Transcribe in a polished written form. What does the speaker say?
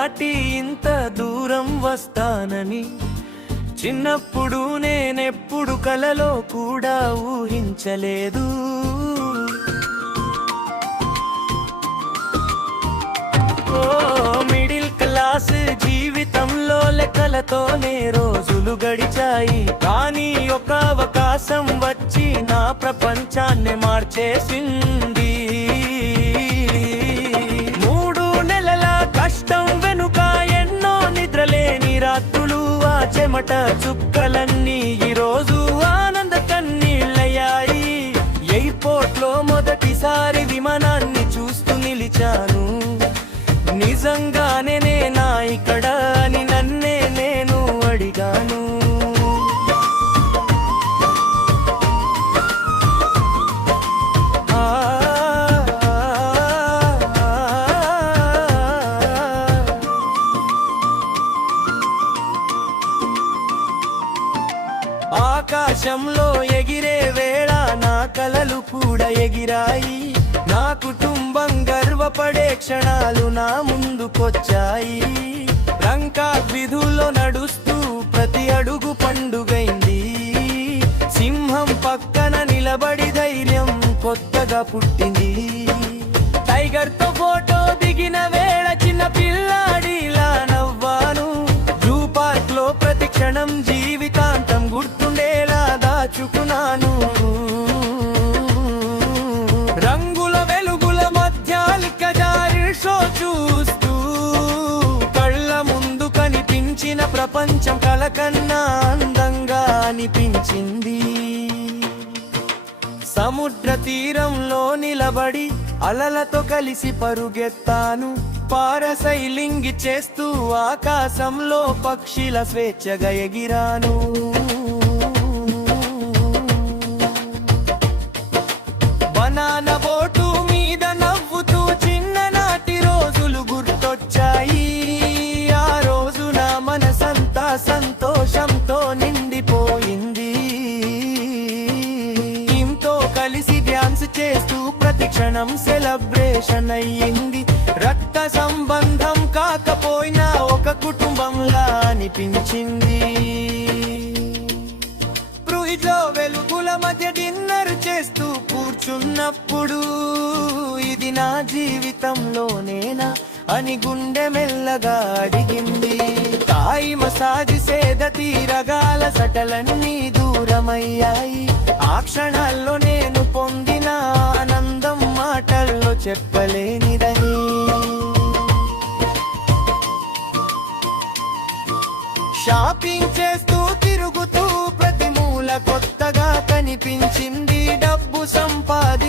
దాటి ఇంత దూరం వస్తానని చిన్నప్పుడు నేనెప్పుడు కలలో కూడా ఊహించలేదు. మిడిల్ క్లాస్ జీవితంలో లెక్కలతోనే రోజులు గడిచాయి. కానీ ఒక అవకాశం వచ్చి నా ప్రపంచాన్ని మార్చేసింది. 3 నెలల కష్టం వెనుక ఎన్నో నిద్రలేని రాత్రులు, ఆ చెమట చుక్కలన్నీ ఈరోజు ఆనంద కన్నీళ్ళయ్యాయి. ఎయిర్పోర్ట్లో మొదటిసారి విమానాన్ని చూస్తూ నిలిచాను. నిజంగానే నేనా ఇక్కడ అని నన్నే నేను అడిగాను. ఆకాశంలో ఎగిరే వేళ నా కలలు కూడా ఎగిరాయి. నా కుటుంబం గర్వపడే క్షణాలు నా ముందుకొచ్చాయి. లంకా వీధుల్లో నడుస్తూ ప్రతి అడుగు పండుగైంది. సింహం పక్కన నిలబడి ధైర్యం కొత్తగా పుట్టింది. టైగర్ తో ఫోటో దిగిన వేళ చిన్న పిల్లాడిలా నవ్వాను. జూ పార్క్ లో ప్రతి క్షణం జీవితాంతం గుర్తుండేలా దాచుకున్నాను. రంగుల వెలుగుల మధ్య లిక్కజారి షో చూస్తూ కళ్ళ ముందు కనిపించిన ప్రపంచం కల కన్నా అందంగా అనిపించింది. సముద్ర తీరంలో నిలబడి అలలతో కలిసి పరుగెత్తాను. పారసైలింగ్ చేస్తూ ఆకాశంలో పక్షిల స్వేచ్ఛగా ఎగిరాను. బనానా బోటు మీద నవ్వుతూ చిన్ననాటి రోజులు గుర్తొచ్చాయి. ఆ రోజు నా మనసంతా సంతోషంతో నిండిపోయింది. టీంతో కలిసి డ్యాన్స్ చేస్తూ ప్రతి క్షణం సెలబ్రేషన్ అయ్యింది. రక్త సంబంధం కాకపోయినా ఒక కుటుంబంలా అనిపించింది. ఫ్రిడ్జ్లో వెలుగుల మధ్య డిన్నర్ చేస్తూ కూర్చున్నప్పుడు ఇది నా జీవితంలోనేనా అని గుండె మెల్లగా అడిగింది. తాయి మసాజ్ సేద తీరగాల సటలన్నీ దూరమయ్యాయి. ఆ క్షణాల్లో నేను పొందిన ఆనందం మాటల్లో చెప్పలేనిదని. షాపింగ్ చేస్తూ తిరుగుతూ ప్రతి మూల కొత్తగా కనిపించింది. డబ్బు సంపాది